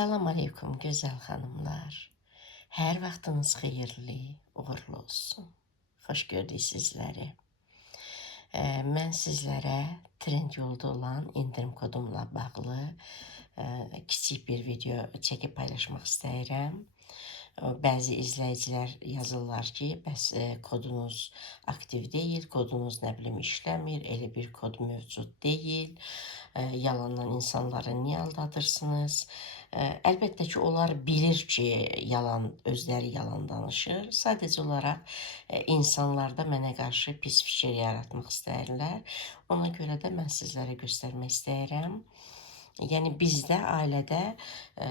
Salam aleykum gözəl xanımlar. Hər vaxtınız xeyirli, uğurlu olsun. Xoş gördük sizləri. Ə, Mən sizlərə trend yolda olan indirim kodumla bağlı kiçik bir video çəkib paylaşmaq istəyirəm. Ə, Bəzi izləyicilər yazırlar ki, bəs kodunuz aktiv deyil, kodunuz nə bilim işləmir, elə bir kod mövcud deyil. Ə, Yalandan insanları niyə aldadırsınız? Əlbəttə ki, onlar bilir ki, yalan özləri yalan danışır. Sadəcə olaraq ə, insanlarda mənə qarşı pis fikir yaratmaq istəyirlər. Ona görə də mən sizlərə göstərmək istəyirəm. Yəni bizdə ailədə ə,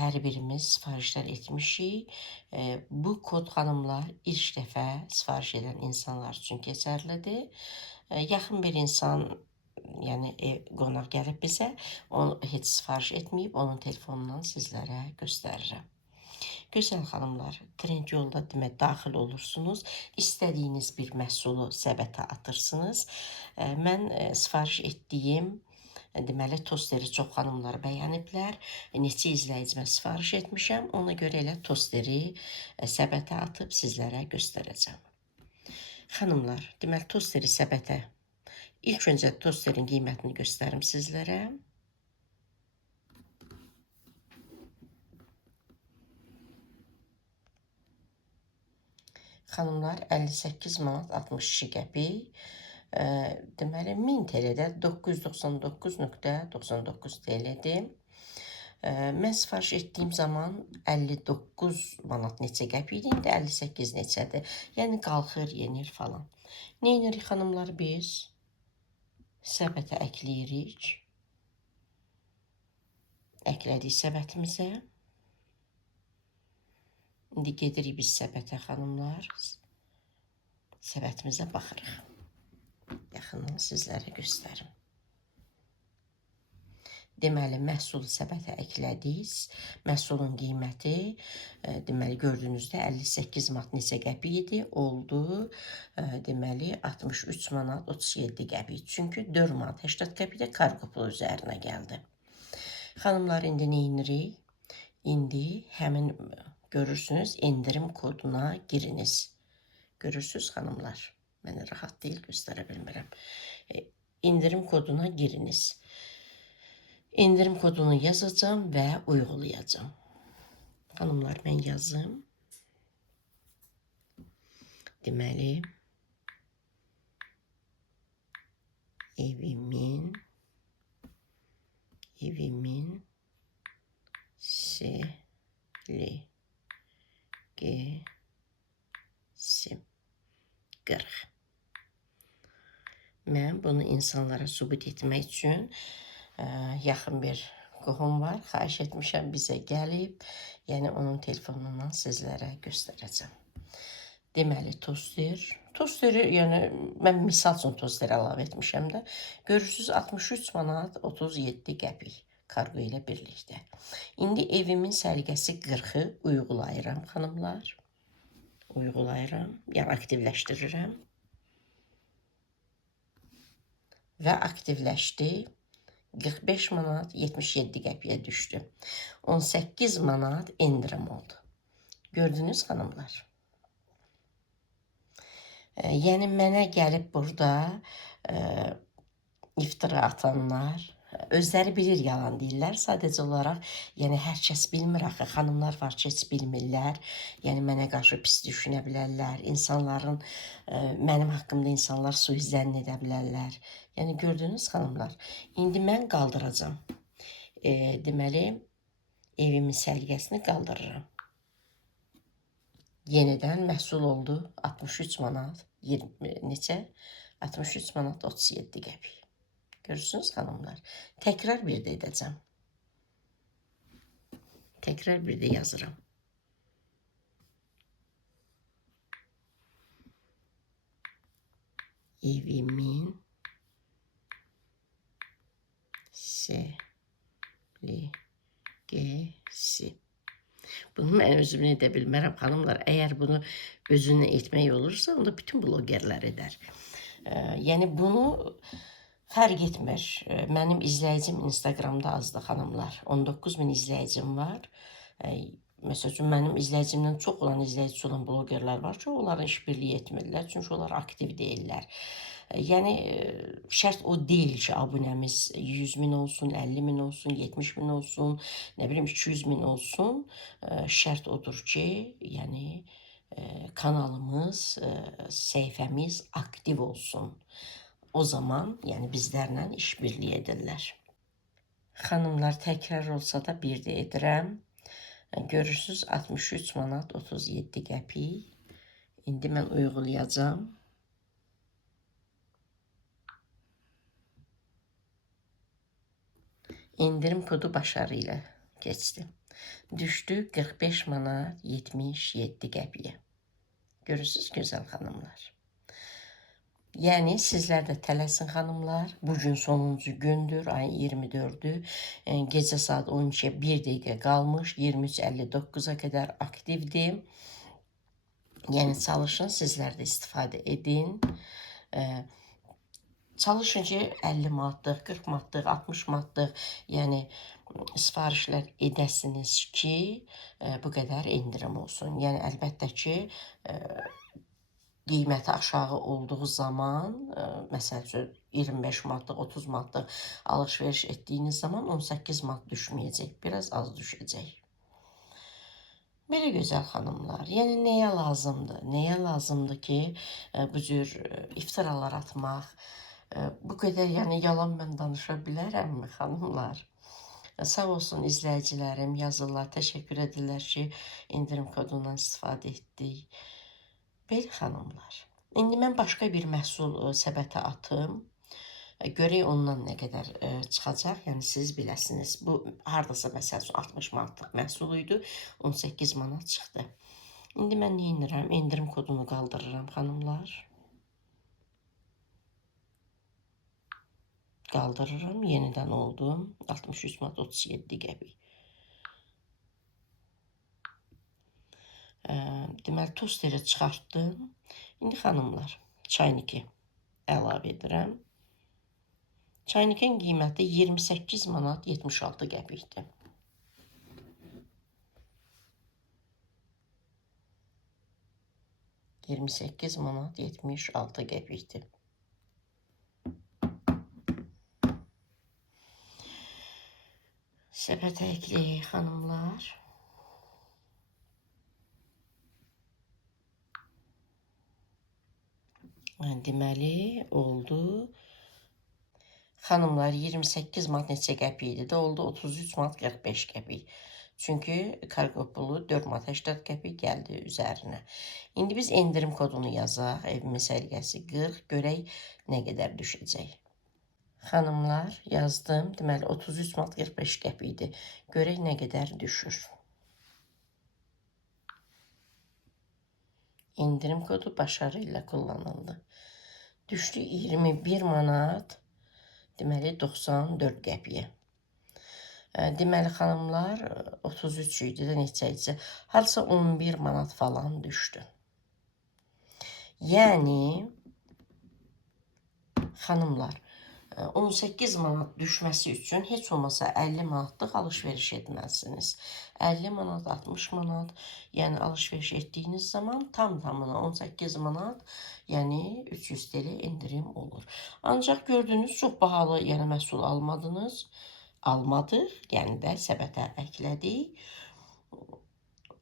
hər birimiz sifarişlər etmişik. Ə, Bu kod xanımlar ilk dəfə sifariş edən insanlar üçün keçərlidir. Yaxın bir insan yəni ev, qonaq gəlib bizə, o heç sifariş etməyib, onun telefonundan sizlərə göstərirəm. Gözəl xanımlar, trend yolda demək daxil olursunuz. İstədiyiniz bir məhsulu səbətə atırsınız. Ə, Mən ə, sifariş etdiyim ə, deməli tosteri çox xanımlar bəyəniblər. Neçə izləyicimə sifariş etmişəm. Ona görə elə tosteri səbətə atıb sizlərə göstərəcəm. Xanımlar, deməli tosteri səbətə ilk öncə tosterin qiymətini göstərim sizlərə. Xanımlar 58 manat 62 qəpik. Deməli 1000 TL-də 999.99 TL-dir. Mən sifariş etdiyim zaman 59 manat neçə qəpik idi, indi 58 neçədir. Yəni qalxır, yenir falan. Nə edirik xanımlar biz? Səbətə əkləyirik. Əklədik səbətimizə. İndi gedirik biz səbətə xanımlar. Səbətimizə baxırıq. Yaxından sizlərə göstərim. Deməli, məhsulu səbətə əklədik. Məhsulun qiyməti, e, deməli, gördüyünüzdə 58 manat neçə qəpik idi, oldu, e, deməli, 63 manat 37 qəpik. Çünki 4 manat 80 qəpik də kargo pulu üzərinə gəldi. Xanımlar, indi nə edirik? İndi həmin görürsünüz, endirim koduna giriniz. Görürsünüz xanımlar. Mənə rahat deyil, göstərə bilmirəm. E, İndirim koduna giriniz. İndirim kodunu yazacağım və uyğulayacağım. Xanımlar, mən yazım. Deməli, evimin evimin selgesi 40. Mən bunu insanlara sübut etmək üçün yaxın bir qohum var. Xahiş etmişəm bizə gəlib. Yəni onun telefonundan sizlərə göstərəcəm. Deməli toster. Tosteri, yəni mən misal üçün toster əlavə etmişəm də. Görürsüz 63 manat 37 qəpik kargo ilə birlikdə. İndi evimin səliqəsi 40-ı uyğulayıram xanımlar. Uyğulayıram, yəni aktivləşdirirəm. Və aktivləşdi. 45 manat 77 qəpiyə düşdü. 18 manat endirim oldu. Gördünüz xanımlar? E, yəni mənə gəlib burada e, iftira atanlar özləri bilir yalan deyirlər. Sadəcə olaraq, yəni hər kəs bilmir axı. Xanımlar var ki, heç bilmirlər. Yəni mənə qarşı pis düşünə bilərlər. İnsanların e, mənim haqqımda insanlar suizann edə bilərlər. Yəni gördünüz xanımlar. İndi mən qaldıracağam. E, deməli evimin səliqəsini qaldırıram. Yenidən məhsul oldu 63 manat 20 neçə? 63 manat 37 qəpik. Görürsünüz xanımlar. Təkrar bir də edəcəm. Təkrar bir də yazıram. Evimin səliqəsi. Bunu mən özüm edə bilmərəm xanımlar. Əgər bunu özünə etmək olursa, onda bütün blogerlər edər. Yəni bunu Fərq etmir. Mənim izləyicim Instagramda azdır xanımlar. 19 min izləyicim var. Məsəl üçün mənim izləyicimdən çox olan izləyicisi olan blogerlər var ki, onların işbirliyi etmirlər, çünki onlar aktiv deyillər. Yəni şərt o deyil ki, abunəmiz 100 min olsun, 50 min olsun, 70 min olsun, nə bilim 200 min olsun. Şərt odur ki, yəni kanalımız, səhifəmiz aktiv olsun. O zaman, yəni bizlərlə işbirliyi edirlər. Xanımlar təkrar olsa da bir də edirəm. Görürsüz 63 manat 37 qəpik. İndi mən uyğulayacağam. İndirim kodu başarı ilə keçdi. Düşdü 45 manat 77 qəpiyə. Görürsüz gözəl xanımlar. Yəni sizlər də tələsin xanımlar. Bu gün sonuncu gündür, ayın 24-dü. E, Gecə saat 12-yə 1 dəqiqə qalmış, 23:59-a qədər aktivdir. Yəni çalışın sizlər də istifadə edin. E, Çalışın ki 50 manatlıq, 40 manatlıq, 60 manatlıq, yəni sifarişlər edəsiniz ki, bu qədər endirim olsun. Yəni əlbəttə ki, qiyməti aşağı olduğu zaman, e, məsəl üçün 25 manatlıq, 30 manatlıq alış-veriş etdiyiniz zaman 18 manat düşməyəcək, biraz az düşəcək. Belə gözəl xanımlar, yəni nəyə lazımdır? Nəyə lazımdır ki, e, bu cür e, iftiralar atmaq, bu qədər yəni yalan mən danışa bilərəmmi xanımlar? Sağ olsun izləyicilərim yazırlar, təşəkkür edirlər ki, indirim kodundan istifadə etdik. Belə xanımlar. İndi mən başqa bir məhsul e, səbətə atım. E, Görək ondan nə qədər e, çıxacaq. Yəni siz biləsiniz. Bu hardasa məsəl üçün 60 manatlıq məhsul idi, 18 manat çıxdı. İndi mən nə edirəm? Endirim kodunu qaldırıram xanımlar. Qaldırıram, yenidən oldu. 63 manat 37 qəpik. Ə, deməli tosteri çıxartdım. İndi xanımlar, çayniki əlavə edirəm. Çaynikin qiyməti 28 manat 76 qəpikdir. Yirmi səkkiz manat 76 qəpikdir. Səbətə ekləyək xanımlar. Deməli oldu. Xanımlar 28 manat neçə qəpik idi oldu 33 manat 45 qəpik. Çünki kargo pulu 4 manat 80 qəpik gəldi üzərinə. İndi biz endirim kodunu yazaq. Evimin səliqəsi 40. Görək nə qədər düşəcək. Xanımlar yazdım. Deməli 33 manat 45 qəpik idi. Görək nə qədər düşür. İndirim kodu başarı ilə kullanıldı. Düşdü 21 manat deməli 94 qəpiyə. Deməli xanımlar 33 idi də neçə idi? Harsa 11 manat falan düşdü. Yəni xanımlar 18 manat düşməsi üçün heç olmasa 50 manatlıq alış-veriş etməlisiniz. 50 manat, 60 manat, yəni alış-veriş etdiyiniz zaman tam tamına 18 manat, yəni 300 TL endirim olur. Ancaq gördüyünüz çox bahalı, yəni məhsul almadınız. Almadıq, yəni də səbətə əklədik.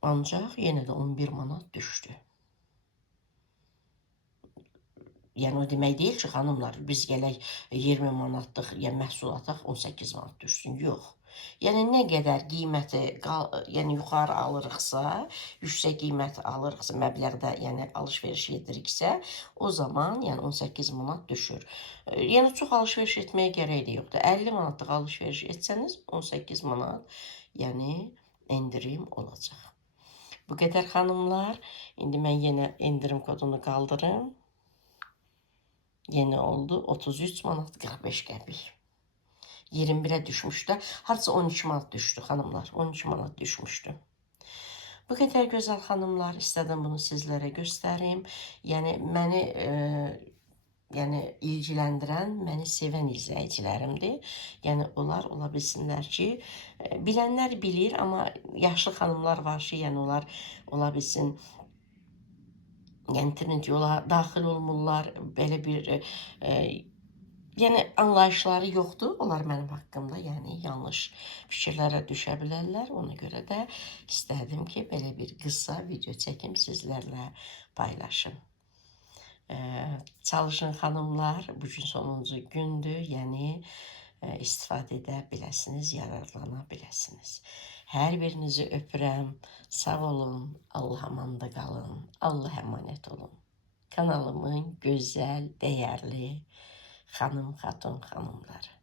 Ancaq yenə də 11 manat düşdü. Yəni o demək deyil ki, xanımlar, biz gələk 20 manatlıq yəni məhsul ataq 18 manat düşsün. Yox. Yəni nə qədər qiyməti qal, yəni yuxarı alırıqsa, yüksək qiymət alırıqsa, məbləğdə, yəni alış-veriş ediriksə, o zaman yəni 18 manat düşür. Yəni çox alış-veriş etməyə gərək də yoxdur. 50 manatlıq alış-veriş etsəniz 18 manat, yəni endirim olacaq. Bu qədər xanımlar. İndi mən yenə endirim kodunu qaldırım. Yenə oldu 33 manat 45 qəpik. 21-ə düşmüşdü. Harca 12 manat düşdü xanımlar. 12 manat düşmüşdü. Bu qədər gözəl xanımlar, istədim bunu sizlərə göstərim. Yəni məni e, yəni ilgiləndirən, məni sevən izləyicilərimdir. Yəni onlar ola ki, e, bilənlər bilir, amma yaşlı xanımlar var ki, yəni onlar ola trend yola daxil olmurlar, belə bir e, e, yəni anlayışları yoxdur. Onlar mənim haqqımda, yəni yanlış fikirlərə düşə bilərlər. Ona görə də istədim ki, belə bir qısa video çəkim sizlərlə paylaşım. E, çalışın xanımlar, bu gün sonuncu gündür, yəni istifadə edə biləsiniz, yararlana biləsiniz. Hər birinizi öpürəm. Sağ olun. Allah amanda qalın. Allah əmanət olun. Kanalımın gözəl, dəyərli xanım, xatun xanımları.